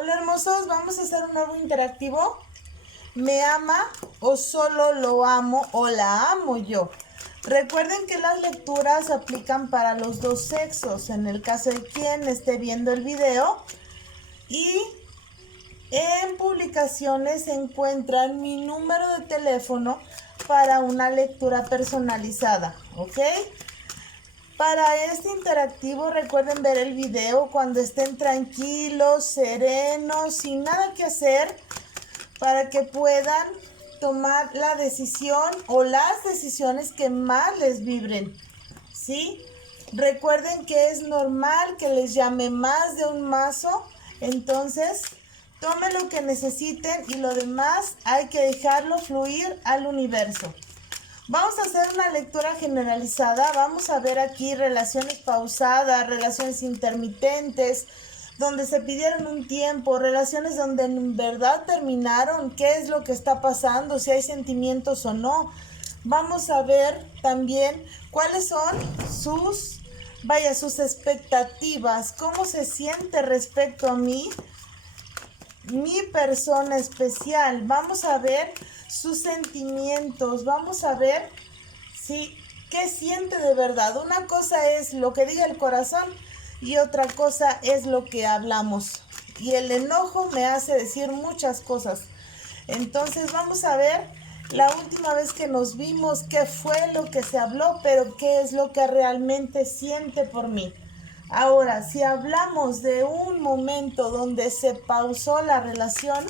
Hola hermosos, vamos a hacer un nuevo interactivo. ¿Me ama o solo lo amo o la amo yo? Recuerden que las lecturas aplican para los dos sexos, en el caso de quien esté viendo el video. Y en publicaciones se encuentran mi número de teléfono para una lectura personalizada, ¿ok? Para este interactivo recuerden ver el video cuando estén tranquilos, serenos, sin nada que hacer, para que puedan tomar la decisión o las decisiones que más les vibren, ¿sí? Recuerden que es normal que les llame más de un mazo, entonces tomen lo que necesiten y lo demás hay que dejarlo fluir al universo. Vamos a hacer una lectura generalizada. Vamos a ver aquí relaciones pausadas, relaciones intermitentes, donde se pidieron un tiempo, relaciones donde en verdad terminaron, qué es lo que está pasando, si hay sentimientos o no. Vamos a ver también cuáles son sus expectativas, cómo se siente respecto a mí, mi persona especial. Vamos a ver sus sentimientos, vamos a ver qué siente de verdad. Una cosa es lo que diga el corazón y otra cosa es lo que hablamos. Y el enojo me hace decir muchas cosas. Entonces vamos a ver la última vez que nos vimos, qué fue lo que se habló, pero qué es lo que realmente siente por mí. Ahora, si hablamos de un momento donde se pausó la relación,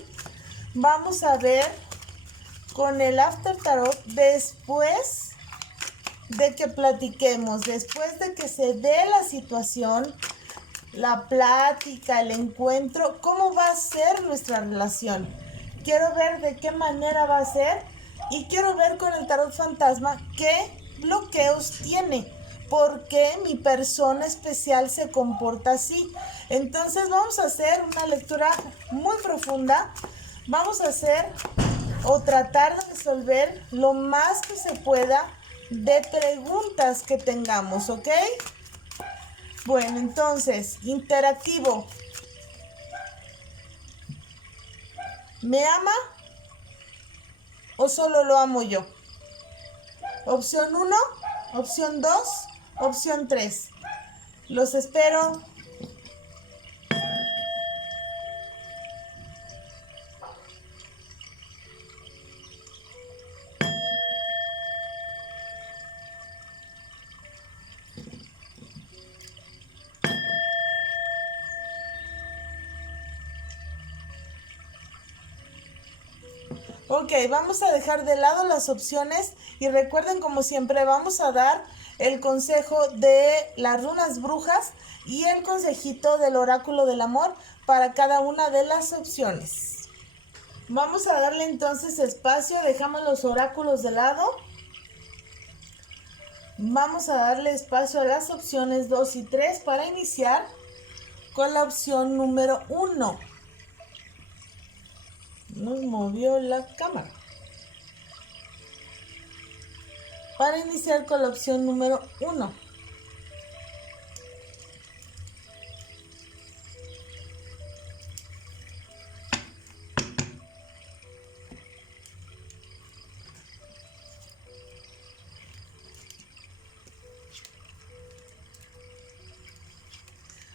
vamos a ver con el After Tarot después de que platiquemos, después de que se dé la situación, la plática, el encuentro, cómo va a ser nuestra relación. Quiero ver de qué manera va a ser y quiero ver con el tarot fantasma qué bloqueos tiene, por qué mi persona especial se comporta así. Entonces vamos a hacer una lectura muy profunda. Vamos a hacer o tratar de resolver lo más que se pueda de preguntas que tengamos, ¿ok? Bueno, entonces, interactivo. ¿Me ama o solo lo amo yo? Opción 1, opción 2, opción 3. Los espero. Ok, vamos a dejar de lado las opciones y recuerden, como siempre, vamos a dar el consejo de las runas brujas y el consejito del oráculo del amor para cada una de las opciones. Vamos a darle entonces espacio, dejamos los oráculos de lado. Vamos a darle espacio a las opciones 2 y 3 para iniciar con la opción número 1. Nos movió la cámara. Para iniciar con la opción número 1.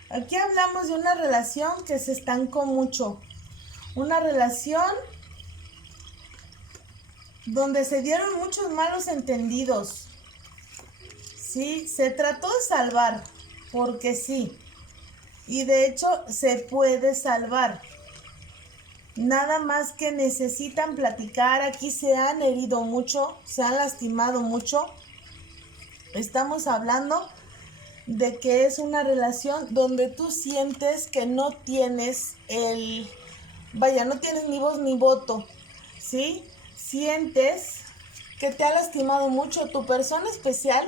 Aquí hablamos de una relación que se estancó mucho. Una relación donde se dieron muchos malos entendidos. Sí, se trató de salvar, porque sí. Y de hecho se puede salvar. Nada más que necesitan platicar. Aquí se han herido mucho, se han lastimado mucho. Estamos hablando de que es una relación donde tú sientes que no tienes no tienes ni voz ni voto, ¿sí? Sientes que te ha lastimado mucho. Tu persona especial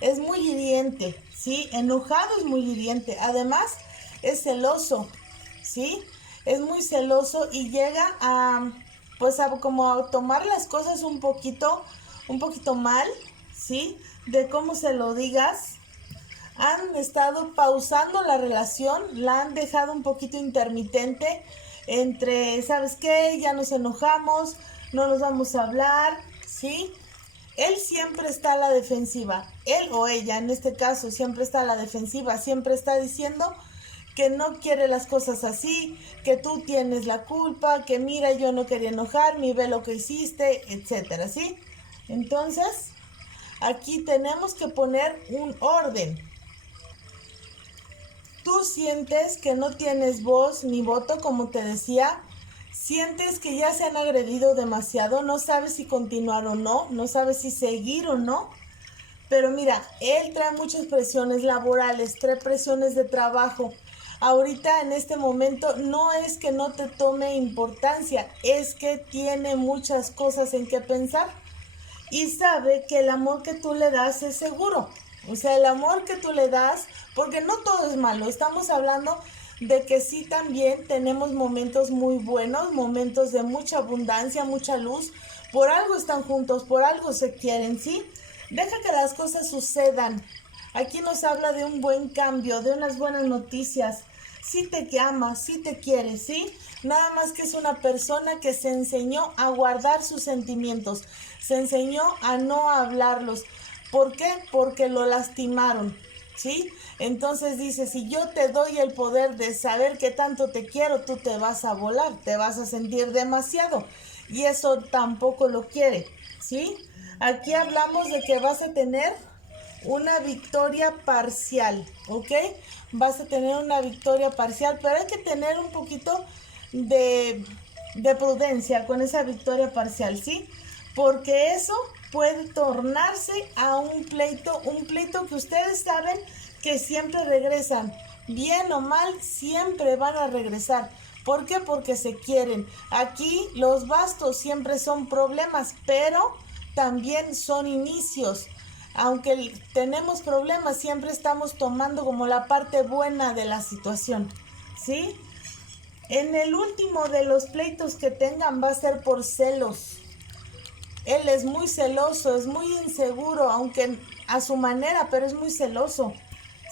es muy hiriente, ¿sí? Enojado es muy hiriente. Además, es celoso, ¿sí? Es muy celoso y llega pues como a tomar las cosas un poquito mal, ¿sí? De cómo se lo digas. Han estado pausando la relación, la han dejado un poquito intermitente entre, ¿sabes qué? Ya nos enojamos, no nos vamos a hablar, ¿sí? Él siempre está a la defensiva, él o ella en este caso siempre está a la defensiva, siempre está diciendo que no quiere las cosas así, que tú tienes la culpa, que mira, yo no quería enojarme, ve lo que hiciste, etcétera, ¿sí? Entonces, aquí tenemos que poner un orden. Tú sientes que no tienes voz ni voto, como te decía, sientes que ya se han agredido demasiado, no sabes si continuar o no, no sabes si seguir o no. Pero mira, él trae muchas presiones laborales, trae presiones de trabajo. Ahorita en este momento no es que no te tome importancia, es que tiene muchas cosas en que pensar y sabe que el amor que tú le das es seguro. O sea, el amor que tú le das, porque no todo es malo, estamos hablando de que sí también tenemos momentos muy buenos, momentos de mucha abundancia, mucha luz, por algo están juntos, por algo se quieren, ¿sí? Deja que las cosas sucedan. Aquí nos habla de un buen cambio, de unas buenas noticias. Sí te ama, sí te quiere, ¿sí? Nada más que es una persona que se enseñó a guardar sus sentimientos, se enseñó a no hablarlos. ¿Por qué? Porque lo lastimaron, ¿sí? Entonces dice, si yo te doy el poder de saber que tanto te quiero, tú te vas a volar, te vas a sentir demasiado. Y eso tampoco lo quiere, ¿sí? Aquí hablamos de que vas a tener una victoria parcial, ¿ok? Vas a tener una victoria parcial, pero hay que tener un poquito de prudencia con esa victoria parcial, ¿sí? Porque eso puede tornarse a un pleito que ustedes saben que siempre regresan, bien o mal, siempre van a regresar. ¿Por qué? Porque se quieren. Aquí los bastos siempre son problemas, pero también son inicios. Aunque tenemos problemas, siempre estamos tomando como la parte buena de la situación, ¿sí? En el último de los pleitos que tengan va a ser por celos. Él es muy celoso, es muy inseguro, aunque a su manera, pero es muy celoso,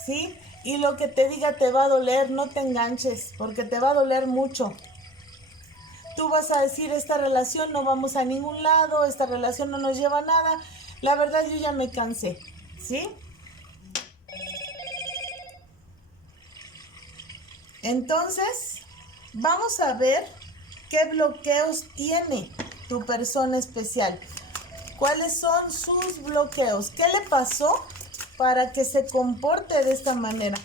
¿sí? Y lo que te diga te va a doler, no te enganches, porque te va a doler mucho. Tú vas a decir, esta relación no vamos a ningún lado, esta relación no nos lleva a nada. La verdad yo ya me cansé, ¿sí? Entonces, vamos a ver qué bloqueos tiene tu persona especial. ¿Cuáles son sus bloqueos? ¿Qué le pasó para que se comporte de esta manera?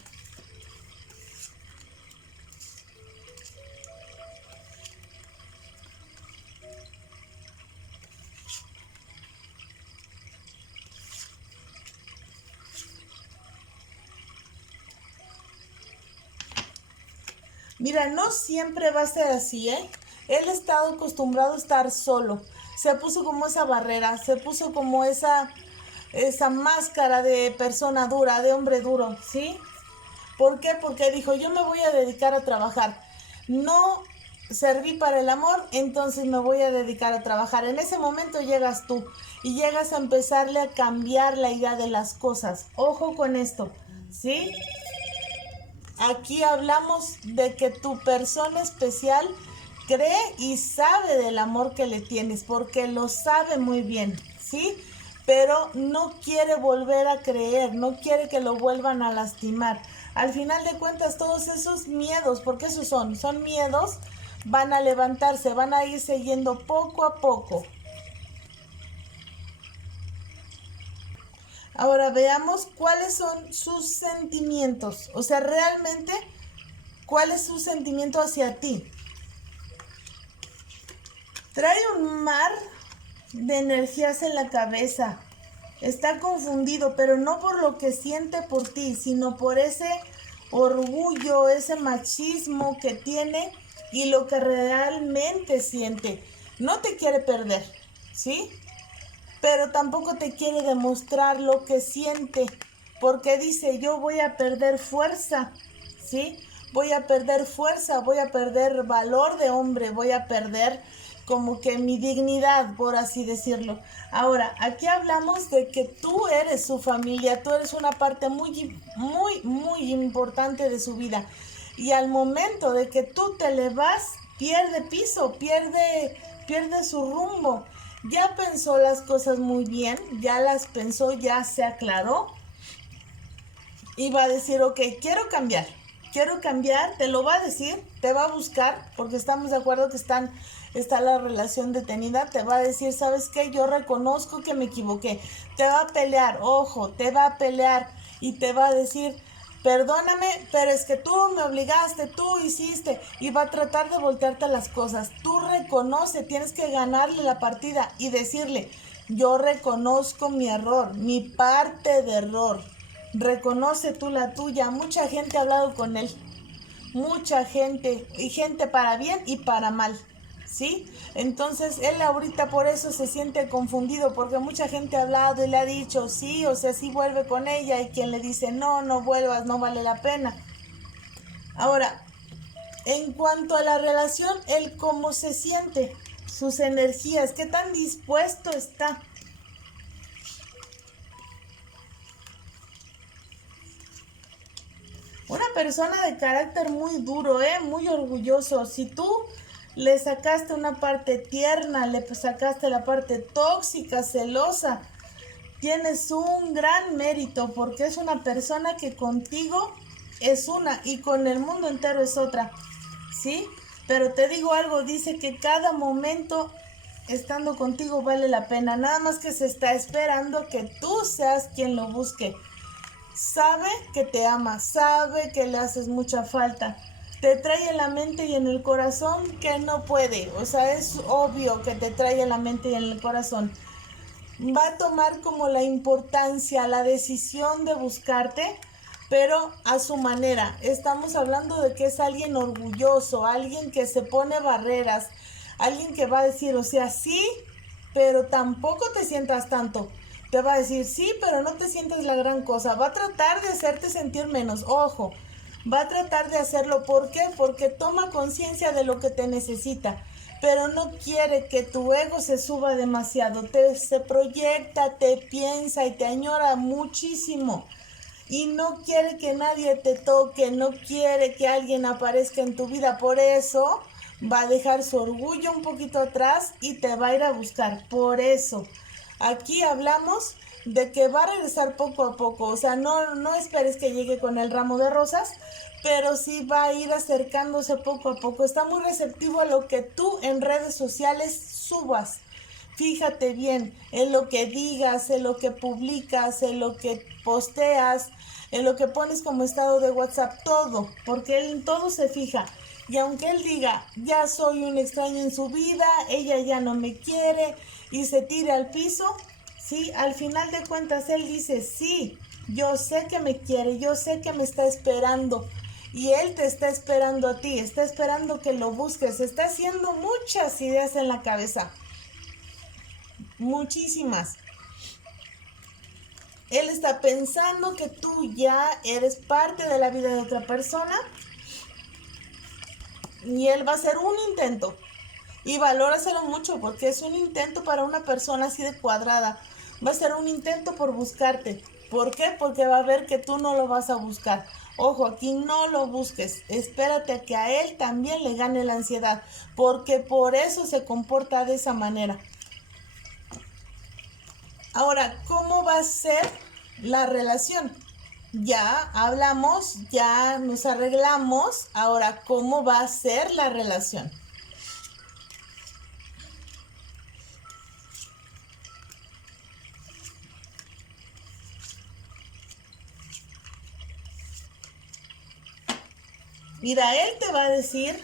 Mira, no siempre va a ser así, ¿eh? Él ha estado acostumbrado a estar solo. Se puso como esa barrera, se puso como esa máscara de persona dura, de hombre duro, ¿sí? ¿Por qué? Porque dijo, yo me voy a dedicar a trabajar. No serví para el amor, entonces me voy a dedicar a trabajar. En ese momento llegas tú y llegas a empezarle a cambiar la idea de las cosas. Ojo con esto, ¿sí? Aquí hablamos de que tu persona especial cree y sabe del amor que le tienes, porque lo sabe muy bien, ¿sí? Pero no quiere volver a creer, no quiere que lo vuelvan a lastimar. Al final de cuentas, todos esos miedos, porque esos son miedos, van a levantarse, van a irse yendo poco a poco. Ahora veamos cuáles son sus sentimientos, o sea, realmente, ¿cuál es su sentimiento hacia ti? Trae un mar de energías en la cabeza. Está confundido, pero no por lo que siente por ti, sino por ese orgullo, ese machismo que tiene y lo que realmente siente. No te quiere perder, ¿sí? Pero tampoco te quiere demostrar lo que siente, porque dice, yo voy a perder fuerza, ¿sí? voy a perder fuerza, voy a perder valor de hombre, voy a perder como que mi dignidad, por así decirlo. Ahora, aquí hablamos de que tú eres su familia, tú eres una parte muy importante de su vida. Y al momento de que tú te le vas, pierde piso, pierde su rumbo. Ya pensó las cosas muy bien, ya las pensó, ya se aclaró y va a decir, ok, quiero cambiar, te lo va a decir, te va a buscar, porque estamos de acuerdo que está la relación detenida, te va a decir, ¿sabes qué? Yo reconozco que me equivoqué, te va a pelear, ojo, te va a pelear y te va a decir, perdóname, pero es que tú me obligaste, tú hiciste, y va a tratar de voltearte las cosas. Tú reconoce, tienes que ganarle la partida y decirle, yo reconozco mi error, mi parte de error. Reconoce tú la tuya. Mucha gente ha hablado con él. Mucha gente. Y gente para bien y para mal. ¿Sí? Entonces él ahorita por eso se siente confundido. Porque mucha gente ha hablado y le ha dicho sí, o sea, sí vuelve con ella. Y quien le dice no, no vuelvas, no vale la pena. Ahora, en cuanto a la relación, él cómo se siente. Sus energías, qué tan dispuesto está. Una persona de carácter muy duro, muy orgulloso. Si tú le sacaste una parte tierna, le sacaste la parte tóxica, celosa, tienes un gran mérito porque es una persona que contigo es una y con el mundo entero es otra, ¿sí? Pero te digo algo, dice que cada momento estando contigo vale la pena, nada más que se está esperando que tú seas quien lo busque. Sabe que te ama, sabe que le haces mucha falta. Te trae en la mente y en el corazón que no puede. O sea, es obvio que te trae en la mente y en el corazón. Va a tomar como la importancia, la decisión de buscarte, pero a su manera. Estamos hablando de que es alguien orgulloso, alguien que se pone barreras, alguien que va a decir, o sea, sí, pero tampoco te sientas tanto. Te va a decir, sí, pero no te sientes la gran cosa. Va a tratar de hacerte sentir menos. Ojo, va a tratar de hacerlo. ¿Por qué? Porque toma conciencia de lo que te necesita. Pero no quiere que tu ego se suba demasiado. Se proyecta, te piensa y te añora muchísimo. Y no quiere que nadie te toque, no quiere que alguien aparezca en tu vida. Por eso va a dejar su orgullo un poquito atrás y te va a ir a buscar. Por eso, aquí hablamos de que va a regresar poco a poco. O sea, no esperes que llegue con el ramo de rosas, pero sí va a ir acercándose poco a poco. Está muy receptivo a lo que tú en redes sociales subas. Fíjate bien en lo que digas, en lo que publicas, en lo que posteas, en lo que pones como estado de WhatsApp, todo, porque él en todo se fija. Y aunque él diga, ya soy un extraño en su vida, ella ya no me quiere y se tire al piso, sí, al final de cuentas él dice, sí, yo sé que me quiere, yo sé que me está esperando. Y él te está esperando a ti, está esperando que lo busques, está haciendo muchas ideas en la cabeza. Muchísimas. Él está pensando que tú ya eres parte de la vida de otra persona y él va a hacer un intento. Y valóraselo mucho porque es un intento para una persona así de cuadrada. Va a ser un intento por buscarte. ¿Por qué? Porque va a ver que tú no lo vas a buscar. Ojo, aquí no lo busques. Espérate a que a él también le gane la ansiedad. Porque por eso se comporta de esa manera. Ahora, ¿cómo va a ser la relación? Ya hablamos, ya nos arreglamos. Ahora, ¿cómo va a ser la relación? Mira, él te va a decir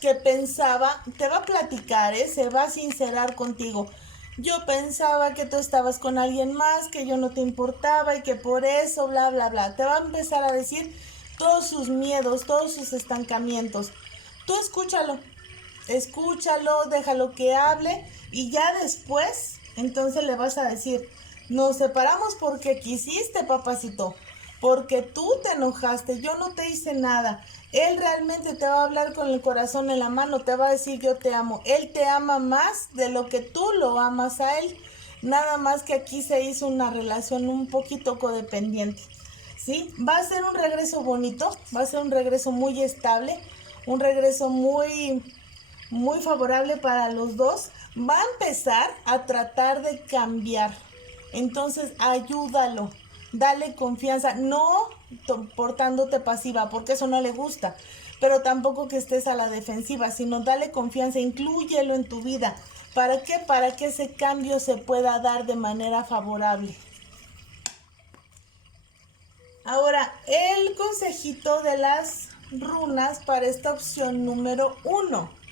que pensaba, te va a platicar, se va a sincerar contigo. Yo pensaba que tú estabas con alguien más, que yo no te importaba y que por eso, bla, bla, bla. Te va a empezar a decir todos sus miedos, todos sus estancamientos. Tú escúchalo, déjalo que hable y ya después, entonces le vas a decir, nos separamos porque quisiste, papacito, porque tú te enojaste, yo no te hice nada. Él realmente te va a hablar con el corazón en la mano, te va a decir yo te amo. Él te ama más de lo que tú lo amas a él. Nada más que aquí se hizo una relación un poquito codependiente, ¿sí? Va a ser un regreso bonito, va a ser un regreso muy estable, un regreso muy favorable para los dos. Va a empezar a tratar de cambiar. Entonces, ayúdalo, dale confianza, no portándote pasiva, porque eso no le gusta, pero tampoco que estés a la defensiva, sino dale confianza, inclúyelo en tu vida. ¿Para qué? Para que ese cambio se pueda dar de manera favorable. Ahora, el consejito de las runas para esta opción número 1.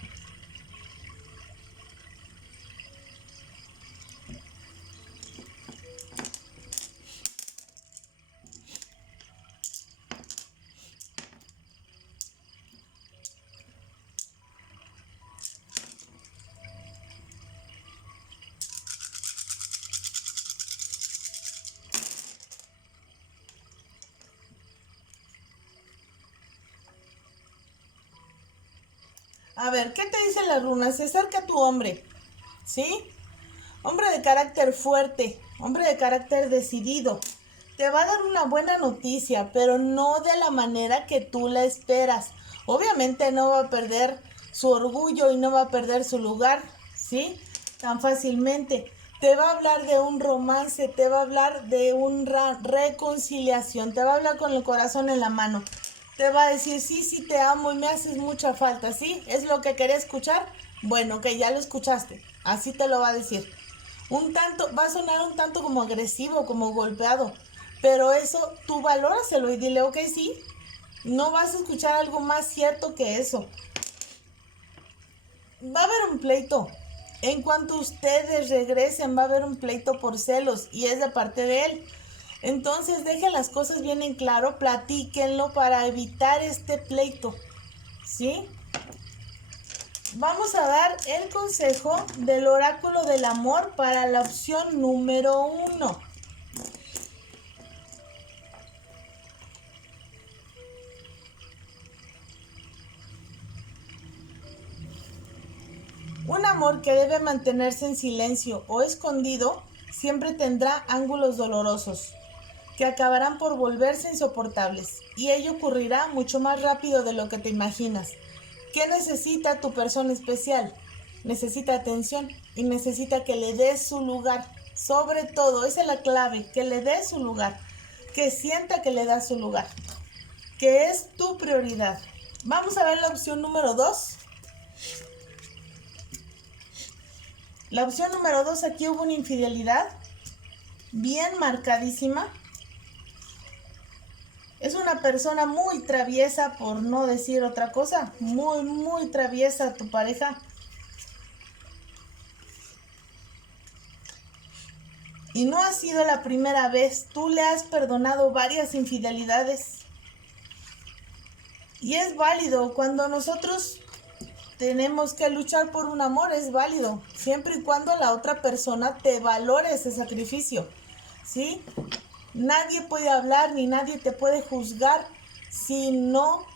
A ver, ¿qué te dicen las runas? Se acerca tu hombre, ¿sí? Hombre de carácter fuerte, hombre de carácter decidido. Te va a dar una buena noticia, pero no de la manera que tú la esperas. Obviamente no va a perder su orgullo y no va a perder su lugar, ¿sí? Tan fácilmente. Te va a hablar de un romance, te va a hablar de una reconciliación, te va a hablar con el corazón en la mano. Te va a decir, sí, sí, te amo y me haces mucha falta, ¿sí? ¿Es lo que quería escuchar? Bueno, que ya lo escuchaste. Así te lo va a decir. Un tanto, va a sonar un tanto como agresivo, como golpeado. Pero eso, tú valóraselo y dile, ok, sí. No vas a escuchar algo más cierto que eso. Va a haber un pleito. En cuanto ustedes regresen, va a haber un pleito por celos y es de parte de él. Entonces dejen las cosas bien en claro, platíquenlo para evitar este pleito, ¿sí? Vamos a dar el consejo del oráculo del amor para la opción número 1. Un amor que debe mantenerse en silencio o escondido siempre tendrá ángulos dolorosos que acabarán por volverse insoportables, y ello ocurrirá mucho más rápido de lo que te imaginas. ¿Qué necesita tu persona especial? Necesita atención y necesita que le des su lugar. Sobre todo, esa es la clave, que le des su lugar, que sienta que le das su lugar, que es tu prioridad. Vamos a ver la opción número 2. La opción número 2, aquí hubo una infidelidad bien marcadísima. Es una persona muy traviesa, por no decir otra cosa. Muy traviesa tu pareja. Y no ha sido la primera vez. Tú le has perdonado varias infidelidades. Y es válido. Cuando nosotros tenemos que luchar por un amor, es válido. Siempre y cuando la otra persona te valore ese sacrificio, ¿sí? Nadie puede hablar ni nadie te puede juzgar si no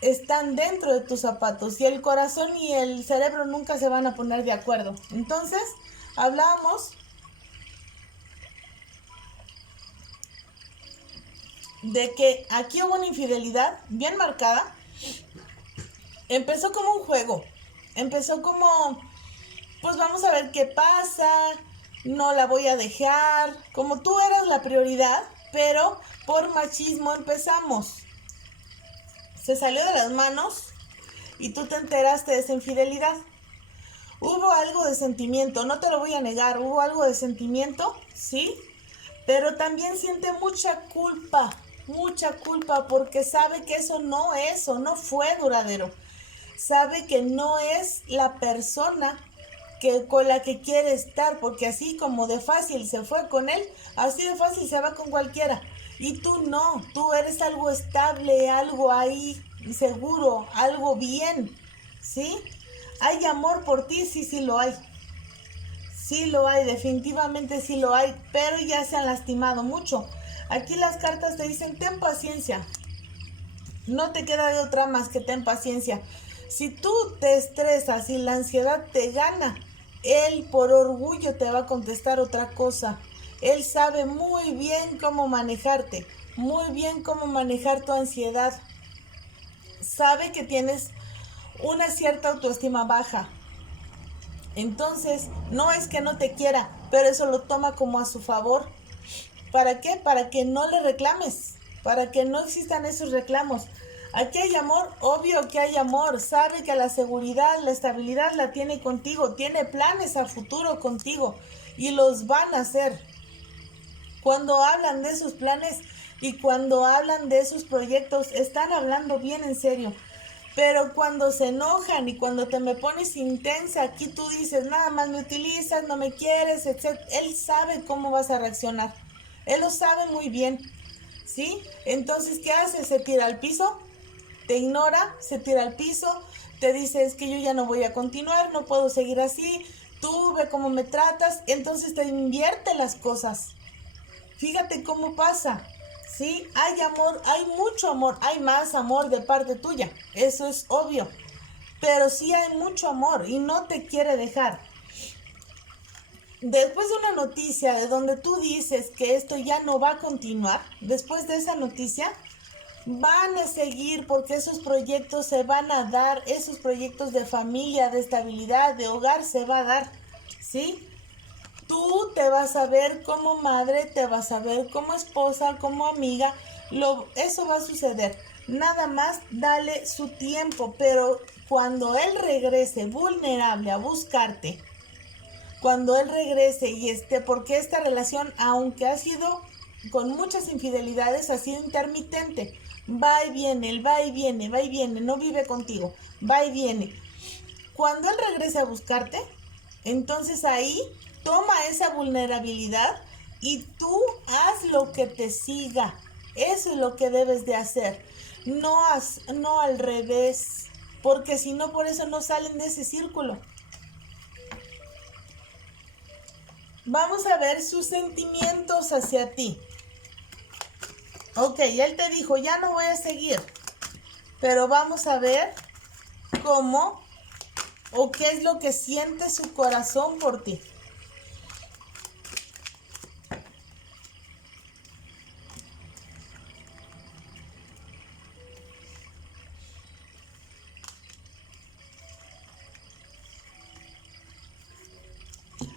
están dentro de tus zapatos, y el corazón y el cerebro nunca se van a poner de acuerdo. Entonces, hablamos de que aquí hubo una infidelidad bien marcada. Empezó como un juego, empezó como, pues vamos a ver qué pasa, no la voy a dejar, como tú eras la prioridad, pero por machismo empezamos. Se salió de las manos y tú te enteraste de esa infidelidad. Hubo algo de sentimiento, no te lo voy a negar, hubo algo de sentimiento, ¿sí? Pero también siente mucha culpa porque sabe que eso no fue duradero. Sabe que no es la persona con la que quiere estar, porque así como de fácil se fue con él, así de fácil se va con cualquiera. Y tú no, tú eres algo estable, algo ahí seguro, algo bien, ¿sí? ¿Hay amor por ti? Sí, sí lo hay. Sí lo hay, definitivamente sí lo hay, pero ya se han lastimado mucho. Aquí las cartas te dicen, ten paciencia. No te queda de otra más que ten paciencia. Si tú te estresas y la ansiedad te gana, él por orgullo te va a contestar otra cosa. Él sabe muy bien cómo manejarte, muy bien cómo manejar tu ansiedad. Sabe que tienes una cierta autoestima baja. Entonces, no es que no te quiera, pero eso lo toma como a su favor. ¿Para qué? Para que no le reclames, para que no existan esos reclamos. Aquí hay amor, obvio que hay amor, sabe que la seguridad, la estabilidad la tiene contigo, tiene planes a futuro contigo y los van a hacer. Cuando hablan de esos planes y cuando hablan de esos proyectos, están hablando bien en serio. Pero cuando se enojan y cuando te me pones intensa, aquí tú dices, nada más me utilizas, no me quieres, etc. Él sabe cómo vas a reaccionar. Él lo sabe muy bien, ¿sí? Entonces, ¿qué hace? Se tira al piso, te ignora, se tira al piso, te dice, es que yo ya no voy a continuar, no puedo seguir así, tú ve cómo me tratas, entonces te invierte las cosas. Fíjate cómo pasa, ¿sí? Hay amor, hay mucho amor, hay más amor de parte tuya, eso es obvio, pero sí hay mucho amor y no te quiere dejar. Después de una noticia de donde tú dices que esto ya no va a continuar, después de esa noticia, van a seguir porque esos proyectos se van a dar, esos proyectos de familia, de estabilidad, de hogar se va a dar, ¿sí? Tú te vas a ver como madre, te vas a ver como esposa, como amiga, eso va a suceder. Nada más dale su tiempo, pero cuando él regrese vulnerable a buscarte, cuando él regrese y esté, porque esta relación, aunque ha sido con muchas infidelidades, ha sido intermitente. Va y viene, él va y viene, no vive contigo, va y viene. Cuando él regrese a buscarte, entonces ahí toma esa vulnerabilidad y tú haz lo que te siga. Eso es lo que debes de hacer. No al revés, porque si no, por eso no salen de ese círculo. Vamos a ver sus sentimientos hacia ti. Ok, él te dijo, ya no voy a seguir. Pero vamos a ver cómo o qué es lo que siente su corazón por ti.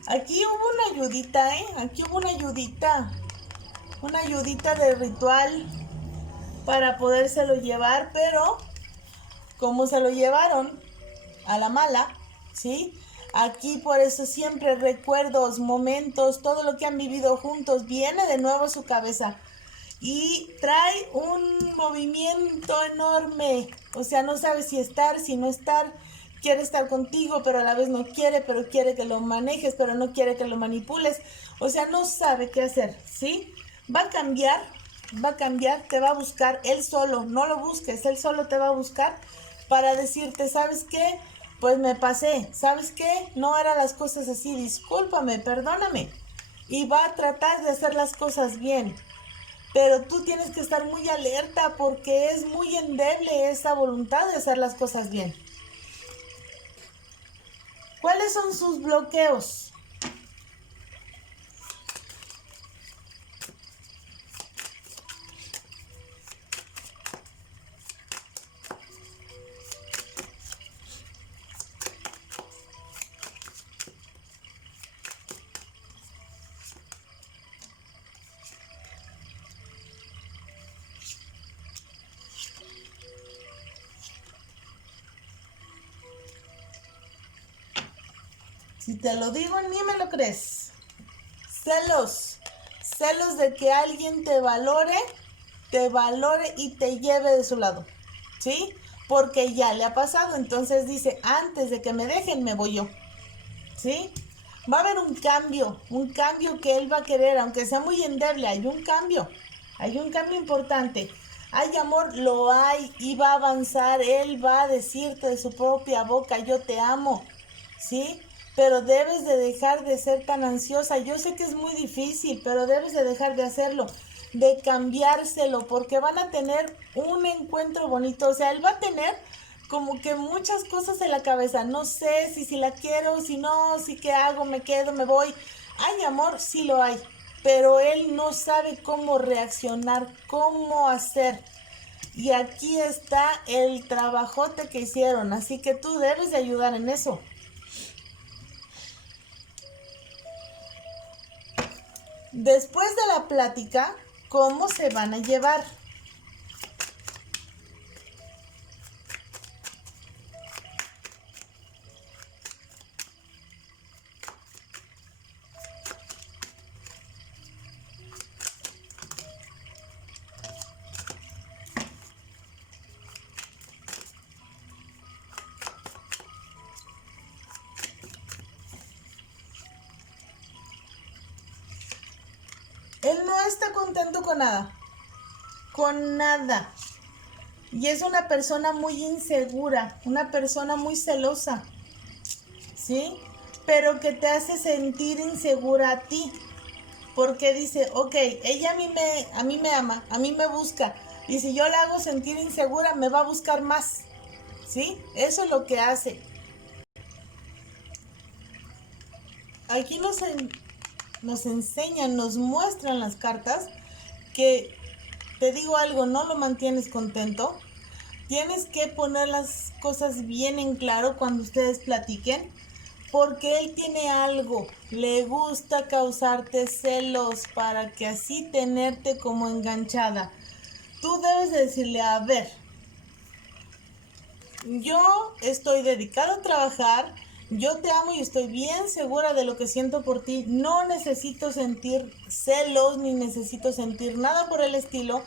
Aquí hubo una ayudita, ¿eh? Aquí hubo una ayudita de ritual para podérselo llevar, pero como se lo llevaron a la mala, ¿sí? Aquí por eso siempre recuerdos, momentos, todo lo que han vivido juntos viene de nuevo a su cabeza y trae un movimiento enorme, o sea, no sabe si estar, si no estar, quiere estar contigo, pero a la vez no quiere, pero quiere que lo manejes, pero no quiere que lo manipules, o sea, no sabe qué hacer, ¿sí? Va a cambiar, te va a buscar él solo, no lo busques, él solo te va a buscar para decirte, ¿sabes qué? Pues me pasé, ¿sabes qué? No eran las cosas así, discúlpame, perdóname. Y va a tratar de hacer las cosas bien. Pero tú tienes que estar muy alerta porque es muy endeble esa voluntad de hacer las cosas bien. ¿Cuáles son sus bloqueos? Si te lo digo, ni me lo crees. Celos. Celos de que alguien te valore y te lleve de su lado. ¿Sí? Porque ya le ha pasado. Entonces dice, antes de que me dejen, me voy yo. ¿Sí? Va a haber un cambio que él va a querer, aunque sea muy endeble, hay un cambio importante. Hay amor, lo hay y va a avanzar, él va a decirte de su propia boca, yo te amo, ¿sí? Pero debes de dejar de ser tan ansiosa, yo sé que es muy difícil, pero debes de dejar de hacerlo. de cambiárselo, porque van a tener un encuentro bonito. O sea, él va a tener como que muchas cosas en la cabeza. No sé si la quiero, si no, si qué hago, me quedo, me voy. Hay amor, sí lo hay, pero él no sabe cómo reaccionar, cómo hacer. Y aquí está el trabajote que hicieron, así que tú debes de ayudar en eso. Después de la plática, ¿cómo se van a llevar? Él no está contento con nada. Con nada. Y es una persona muy insegura, una persona muy celosa, ¿sí? Pero que te hace sentir insegura a ti. Porque dice, ok, ella a mí me ama, a mí me busca. Y si yo la hago sentir insegura, me va a buscar más. ¿Sí? Eso es lo que hace. Aquí nos enseñan, nos muestran las cartas que, te digo algo, no lo mantienes contento. Tienes que poner las cosas bien en claro cuando ustedes platiquen, porque él tiene algo, le gusta causarte celos para que así tenerte como enganchada. Tú debes de decirle, a ver, yo estoy dedicado a trabajar, yo te amo y estoy bien segura de lo que siento por ti, no necesito sentir celos ni necesito sentir nada por el estilo,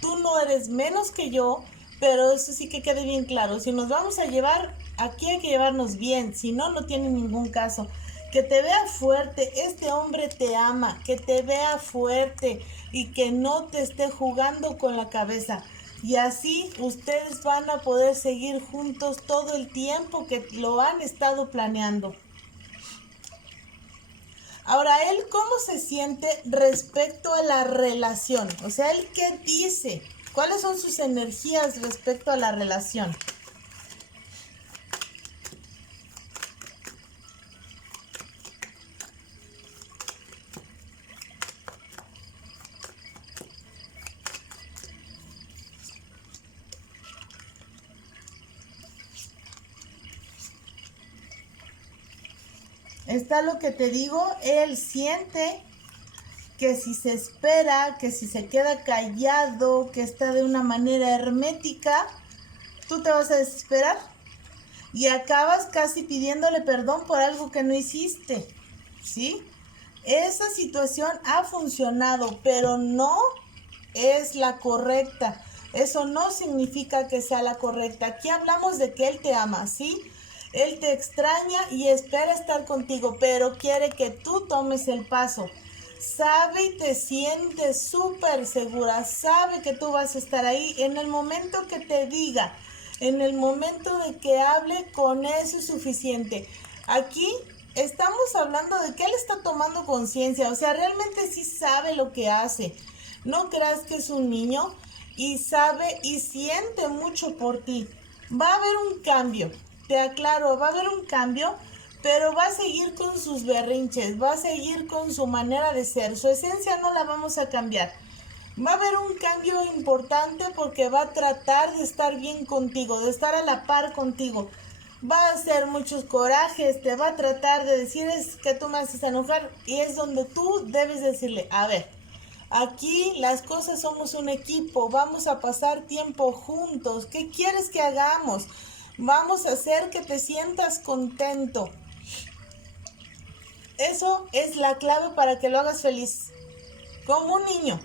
tú no eres menos que yo, pero eso sí que quede bien claro, si nos vamos a llevar, aquí hay que llevarnos bien, si no, no tiene ningún caso. Que te vea fuerte, este hombre te ama, que te vea fuerte y que no te esté jugando con la cabeza. Y así ustedes van a poder seguir juntos todo el tiempo que lo han estado planeando. Ahora, ¿él cómo se siente respecto a la relación? O sea, ¿él qué dice? ¿Cuáles son sus energías respecto a la relación? Está lo que te digo, él siente que si se espera, que si se queda callado, que está de una manera hermética, tú te vas a desesperar y acabas casi pidiéndole perdón por algo que no hiciste, ¿sí? Esa situación ha funcionado, pero no es la correcta. Eso no significa que sea la correcta. Aquí hablamos de que él te ama, ¿sí? Él te extraña y espera estar contigo, pero quiere que tú tomes el paso. Sabe y te siente súper segura, sabe que tú vas a estar ahí en el momento que te diga, en el momento de que hable, con eso es suficiente. Aquí estamos hablando de que él está tomando conciencia, o sea, realmente sí sabe lo que hace. No creas que es un niño y sabe y siente mucho por ti. Va a haber un cambio, te aclaro, va a haber un cambio, pero va a seguir con sus berrinches, va a seguir con su manera de ser, su esencia no la vamos a cambiar. Va a haber un cambio importante porque va a tratar de estar bien contigo, de estar a la par contigo. Va a hacer muchos corajes, te va a tratar de decir es que tú me haces enojar y es donde tú debes decirle, a ver, aquí las cosas somos un equipo, vamos a pasar tiempo juntos, ¿qué quieres que hagamos? Vamos a hacer que te sientas contento. Eso es la clave para que lo hagas feliz, como un niño.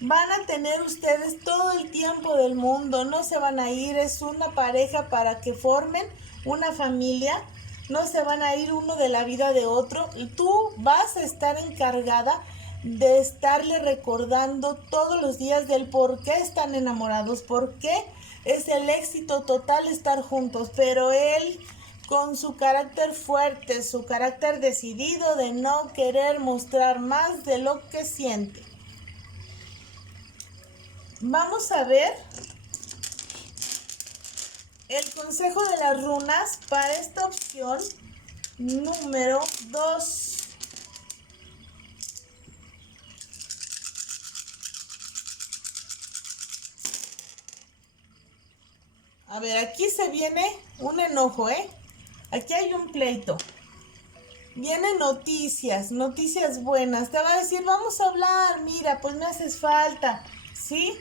Van a tener ustedes todo el tiempo del mundo, no se van a ir, es una pareja para que formen una familia, no se van a ir uno de la vida de otro. Y tú vas a estar encargada de estarle recordando todos los días del por qué están enamorados, por qué es el éxito total estar juntos, pero él con su carácter fuerte, su carácter decidido de no querer mostrar más de lo que siente. vamos a ver el consejo de las runas para esta opción número 2. A ver, aquí se viene un enojo, ¿eh? Aquí hay un pleito. Vienen noticias, noticias buenas. Te va a decir, vamos a hablar, mira, pues me haces falta, ¿sí?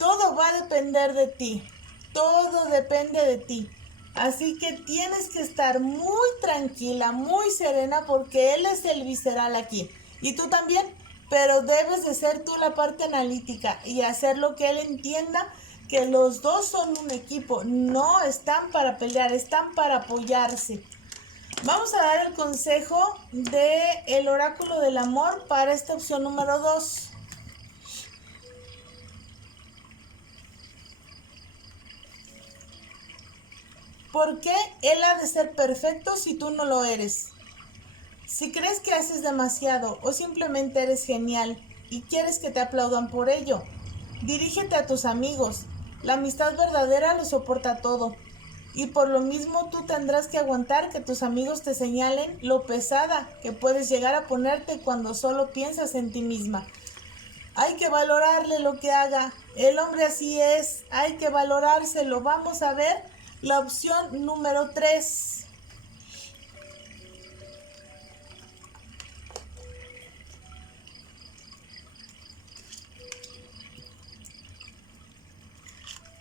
Todo va a depender de ti. Todo depende de ti. Así que tienes que estar muy tranquila, muy serena, porque él es el visceral aquí. Y tú también, pero debes de ser tú la parte analítica y hacer lo que él entienda, que los dos son un equipo. No están para pelear, están para apoyarse. Vamos a dar el consejo de el oráculo del amor para esta opción número 2. ¿Por qué él ha de ser perfecto si tú no lo eres? Si crees que haces demasiado o simplemente eres genial y quieres que te aplaudan por ello, dirígete a tus amigos. La amistad verdadera lo soporta todo. Y por lo mismo tú tendrás que aguantar que tus amigos te señalen lo pesada que puedes llegar a ponerte cuando solo piensas en ti misma. Hay que valorarle lo que haga. El hombre así es. Hay que valorárselo. Vamos a ver la opción número 3.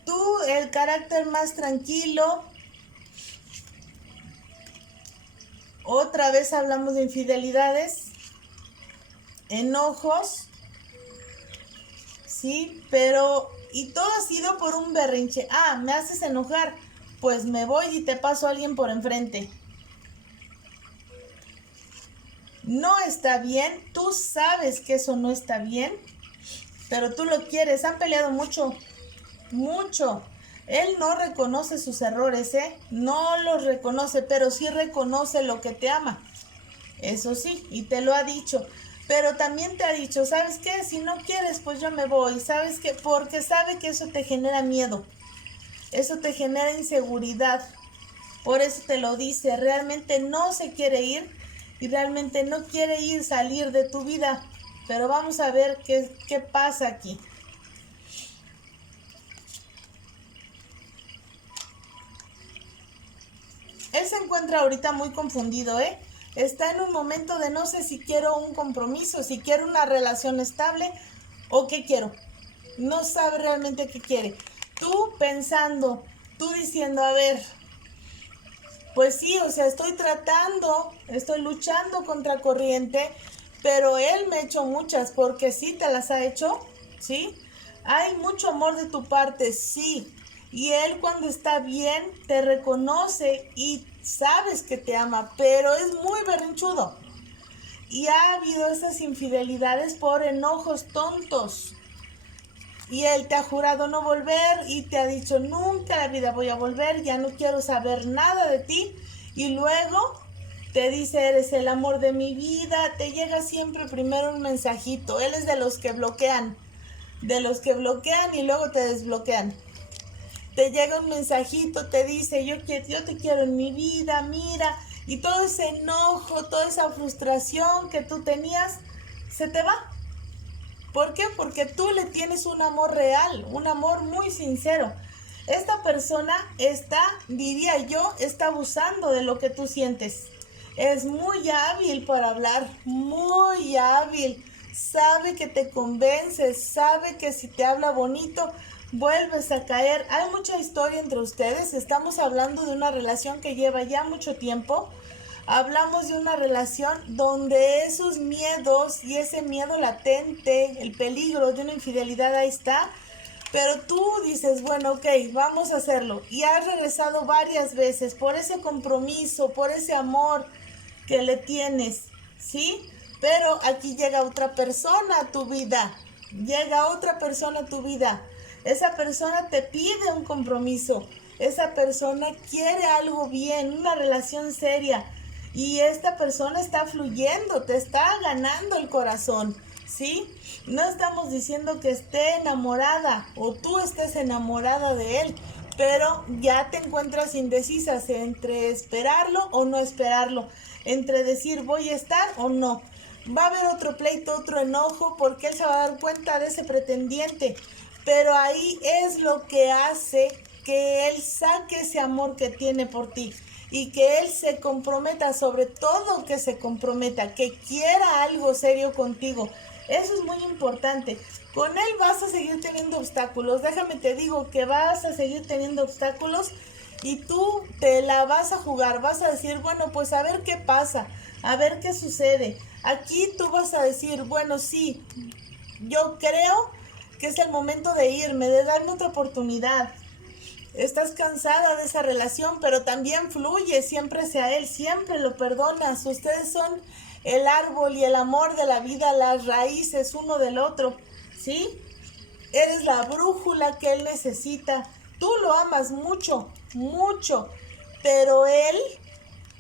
Tú, el carácter más tranquilo. Otra vez hablamos de infidelidades, enojos, sí, pero y todo ha sido por un berrinche. Ah, me haces enojar, pues me voy y te paso a alguien por enfrente. No está bien, tú sabes que eso no está bien, pero tú lo quieres. Han peleado mucho, mucho. Él no reconoce sus errores, ¿eh? No los reconoce, pero sí reconoce lo que te ama. Eso sí, y te lo ha dicho. Pero también te ha dicho, ¿sabes qué? Si no quieres, pues yo me voy. ¿Sabes qué? Porque sabe que eso te genera miedo. Eso te genera inseguridad. Por eso te lo dice. Realmente no se quiere ir y realmente no quiere salir de tu vida. Pero vamos a ver qué pasa aquí. Él se encuentra ahorita muy confundido, ¿eh? Está en un momento de no sé si quiero un compromiso, si quiero una relación estable o qué quiero. No sabe realmente qué quiere. Tú pensando, tú diciendo, a ver, pues sí, o sea, estoy luchando contra corriente, pero él me ha hecho muchas, porque sí te las ha hecho, ¿sí? Hay mucho amor de tu parte, sí. Y él cuando está bien te reconoce y sabes que te ama, pero es muy berrinchudo. Y ha habido esas infidelidades por enojos tontos. Y él te ha jurado no volver y te ha dicho nunca en la vida voy a volver, ya no quiero saber nada de ti. Y luego te dice eres el amor de mi vida, te llega siempre primero un mensajito. Él es de los que bloquean y luego te desbloquean. Te llega un mensajito, te dice yo te quiero en mi vida, mira, y todo ese enojo, toda esa frustración que tú tenías, se te va. ¿Por qué? Porque tú le tienes un amor real, un amor muy sincero. Esta persona diría yo, está abusando de lo que tú sientes. Es muy hábil para hablar, muy hábil. Sabe que te convences, sabe que si te habla bonito, vuelves a caer. Hay mucha historia entre ustedes. Estamos hablando de una relación que lleva ya mucho tiempo. Hablamos de una relación donde esos miedos y ese miedo latente, el peligro de una infidelidad ahí está, pero tú dices, bueno, ok, vamos a hacerlo. Y has regresado varias veces por ese compromiso, por ese amor que le tienes, ¿sí? Pero aquí llega otra persona a tu vida, llega otra persona a tu vida. Esa persona te pide un compromiso, esa persona quiere algo bien, una relación seria. Y esta persona está fluyendo, te está ganando el corazón. ¿sí? No estamos diciendo que esté enamorada o tú estés enamorada de él, pero ya te encuentras indecisas entre esperarlo o no esperarlo, entre decir voy a estar o no. Va a haber otro pleito, otro enojo, porque él se va a dar cuenta de ese pretendiente, pero ahí es lo que hace que él saque ese amor que tiene por ti y que él se comprometa, sobre todo que se comprometa, que quiera algo serio contigo. Eso es muy importante. Con él vas a seguir teniendo obstáculos. Déjame te digo que vas a seguir teniendo obstáculos y tú te la vas a jugar. Vas a decir, bueno, pues a ver qué pasa, a ver qué sucede. Aquí tú vas a decir, bueno, sí, yo creo que es el momento de irme, de darme otra oportunidad. Estás cansada de esa relación, pero también fluye siempre hacia él, siempre lo perdonas. Ustedes son el árbol y el amor de la vida, las raíces uno del otro, ¿sí? Eres la brújula que él necesita. Tú lo amas mucho, mucho, pero él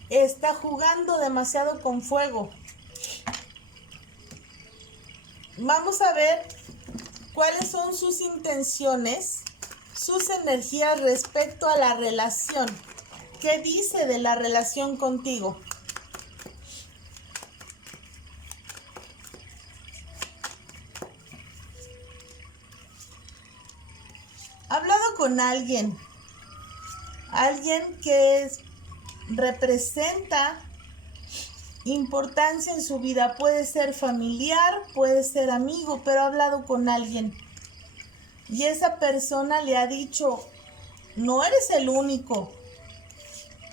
está jugando demasiado con fuego. Vamos a ver cuáles son sus intenciones, sus energías respecto a la relación. ¿Qué dice de la relación contigo? ¿Ha hablado con alguien que representa importancia en su vida? Puede ser familiar, puede ser amigo, pero ha hablado con alguien y esa persona le ha dicho, no eres el único,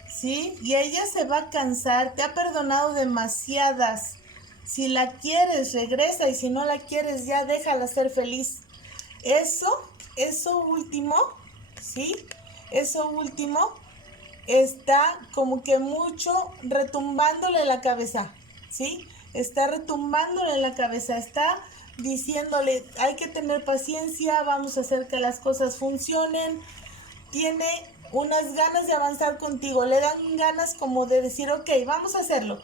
¿sí? Y ella se va a cansar, te ha perdonado demasiadas. Si la quieres, regresa, y si no la quieres, ya déjala ser feliz. Eso último, ¿sí? Eso último está como que mucho retumbándole la cabeza, ¿sí? Está retumbándole la cabeza, está diciéndole, hay que tener paciencia, vamos a hacer que las cosas funcionen. Tiene unas ganas de avanzar contigo, le dan ganas como de decir, ok, vamos a hacerlo.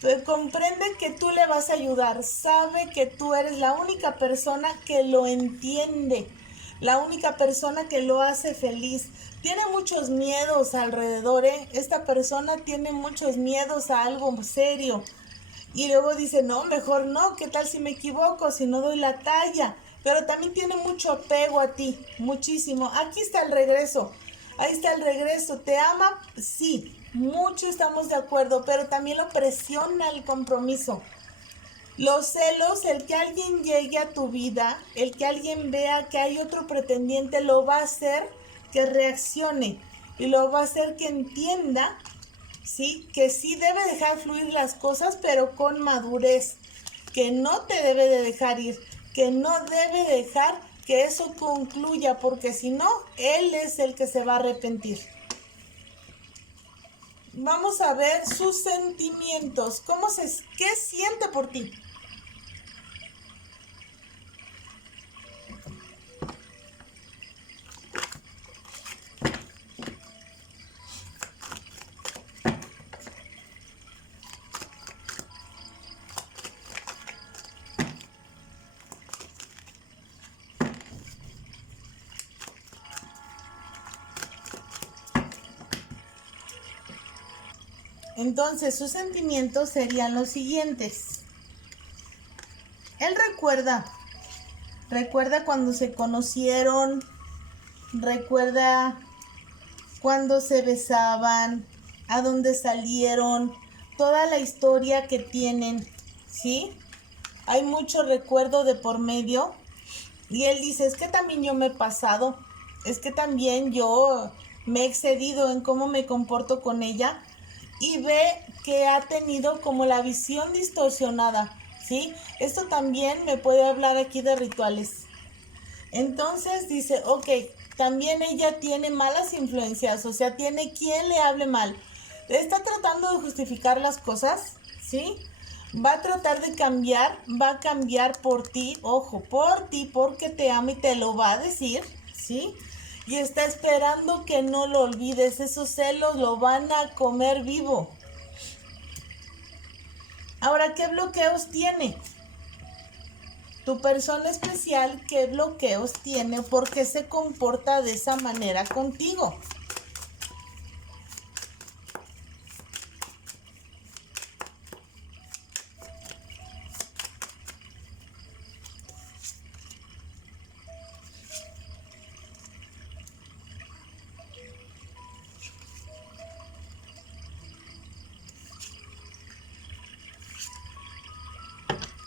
Pero comprende que tú le vas a ayudar, sabe que tú eres la única persona que lo entiende, la única persona que lo hace feliz. Tiene muchos miedos alrededor, ¿eh? Esta persona tiene muchos miedos a algo serio. Y luego dice, no, mejor no, ¿qué tal si me equivoco, si no doy la talla? Pero también tiene mucho apego a ti, muchísimo. Aquí está el regreso, ahí está el regreso. ¿Te ama? Sí, mucho estamos de acuerdo, pero también lo presiona el compromiso. Los celos, el que alguien llegue a tu vida, el que alguien vea que hay otro pretendiente, lo va a hacer que reaccione y lo va a hacer que entienda, ¿sí? Que sí debe dejar fluir las cosas, pero con madurez, que no te debe de dejar ir, que no debe dejar que eso concluya, porque si no, él es el que se va a arrepentir. Vamos a ver sus sentimientos, qué siente por ti. Entonces, sus sentimientos serían los siguientes. Él recuerda cuando se conocieron, recuerda cuando se besaban, a dónde salieron, toda la historia que tienen, ¿sí? Hay mucho recuerdo de por medio. Y él dice, es que también yo me he pasado, es que también yo me he excedido en cómo me comporto con ella. Y ve que ha tenido como la visión distorsionada, ¿sí? Esto también me puede hablar aquí de rituales. Entonces dice, ok, también ella tiene malas influencias, o sea, tiene quien le hable mal. Está tratando de justificar las cosas, ¿sí? Va a tratar de cambiar, va a cambiar por ti, ojo, por ti, porque te ama y te lo va a decir, ¿sí? Y está esperando que no lo olvides. Esos celos lo van a comer vivo. Ahora, ¿qué bloqueos tiene? Tu persona especial, ¿qué bloqueos tiene? ¿Por qué se comporta de esa manera contigo?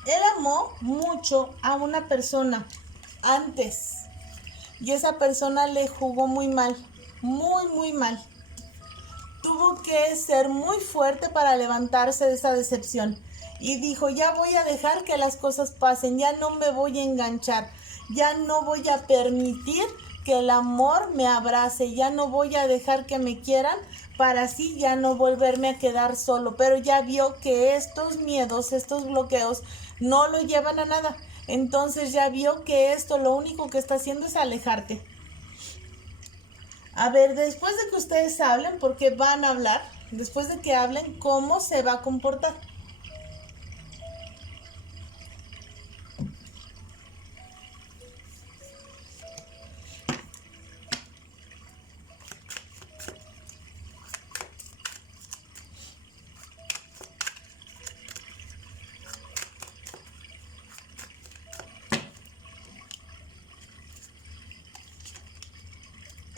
Él amó mucho a una persona antes y esa persona le jugó muy mal, muy, muy mal. Tuvo que ser muy fuerte para levantarse de esa decepción y dijo, ya voy a dejar que las cosas pasen, ya no me voy a enganchar, ya no voy a permitir que el amor me abrace, ya no voy a dejar que me quieran para así ya no volverme a quedar solo. Pero ya vio que estos miedos, estos bloqueos no lo llevan a nada. Entonces ya vio que esto lo único que está haciendo es alejarte. A ver, después de que ustedes hablen, porque van a hablar, después de que hablen, ¿cómo se va a comportar?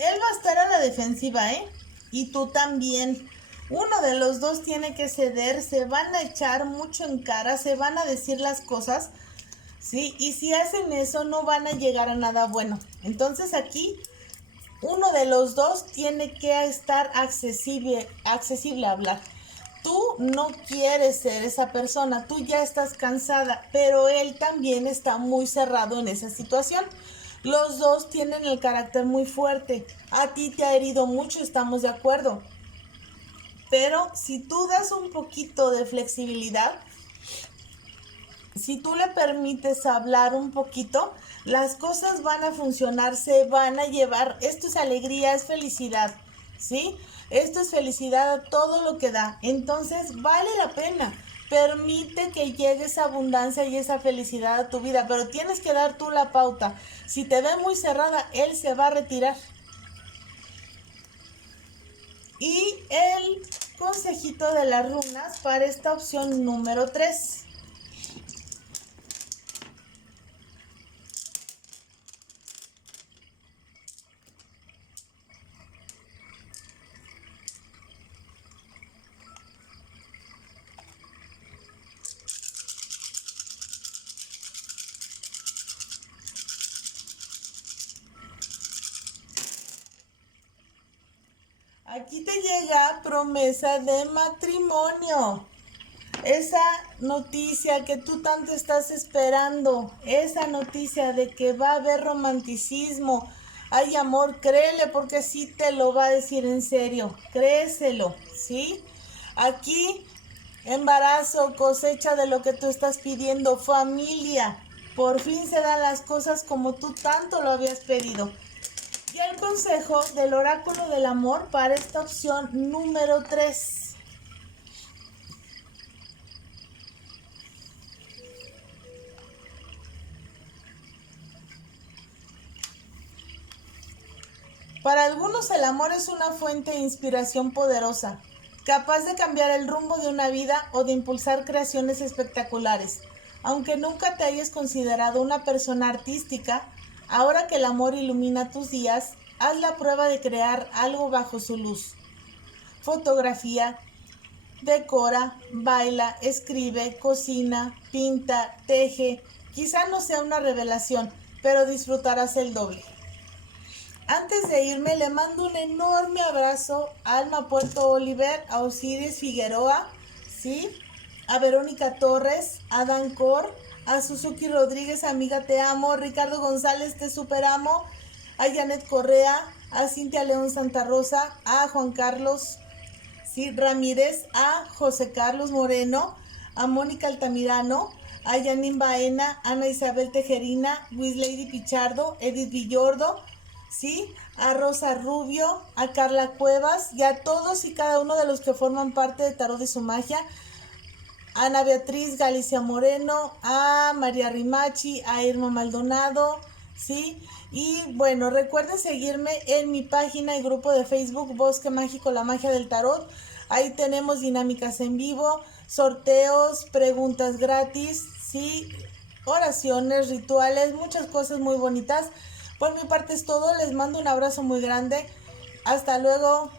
Él va a estar a la defensiva, ¿eh? Y tú también. Uno de los dos tiene que ceder, se van a echar mucho en cara, se van a decir las cosas, ¿sí? Y si hacen eso no van a llegar a nada bueno. Entonces aquí uno de los dos tiene que estar accesible a hablar. Tú no quieres ser esa persona, tú ya estás cansada, pero él también está muy cerrado en esa situación. Los dos tienen el carácter muy fuerte. A ti te ha herido mucho, estamos de acuerdo. Pero si tú das un poquito de flexibilidad, si tú le permites hablar un poquito, las cosas van a funcionar, se van a llevar. Esto es alegría, es felicidad, ¿sí? Esto es felicidad a todo lo que da. Entonces vale la pena. Permite que llegue esa abundancia y esa felicidad a tu vida, pero tienes que dar tú la pauta. Si te ve muy cerrada, él se va a retirar. Y el consejito de las runas para esta opción número 3. Aquí te llega promesa de matrimonio. Esa noticia que tú tanto estás esperando, esa noticia de que va a haber romanticismo, hay amor, créele porque sí te lo va a decir en serio, créeselo, ¿sí? Aquí, embarazo, cosecha de lo que tú estás pidiendo, familia, por fin se dan las cosas como tú tanto lo habías pedido. Y el consejo del oráculo del amor para esta opción número 3. Para algunos el amor es una fuente de inspiración poderosa, capaz de cambiar el rumbo de una vida o de impulsar creaciones espectaculares. Aunque nunca te hayas considerado una persona artística, ahora que el amor ilumina tus días, haz la prueba de crear algo bajo su luz. Fotografía, decora, baila, escribe, cocina, pinta, teje. Quizá no sea una revelación, pero disfrutarás el doble. Antes de irme, le mando un enorme abrazo a Alma Puerto Oliver, a Osiris Figueroa, ¿sí? A Verónica Torres, a Dan Cor, a Suzuki Rodríguez, amiga te amo, Ricardo González, te superamo, a Janet Correa, a Cintia León Santa Rosa, a Juan Carlos, ¿sí? Ramírez, a José Carlos Moreno, a Mónica Altamirano, a Janine Baena, Ana Isabel Tejerina, Luis Lady Pichardo, Edith Villordo, ¿sí? A Rosa Rubio, a Carla Cuevas y a todos y cada uno de los que forman parte de Tarot de su Magia. a Ana Beatriz Galicia Moreno, a María Rimachi, a Irma Maldonado, ¿sí? Y bueno, recuerden seguirme en mi página y grupo de Facebook Bosque Mágico, la magia del tarot. Ahí tenemos dinámicas en vivo, sorteos, preguntas gratis, ¿sí? Oraciones, rituales, muchas cosas muy bonitas. Por mi parte es todo, les mando un abrazo muy grande. Hasta luego.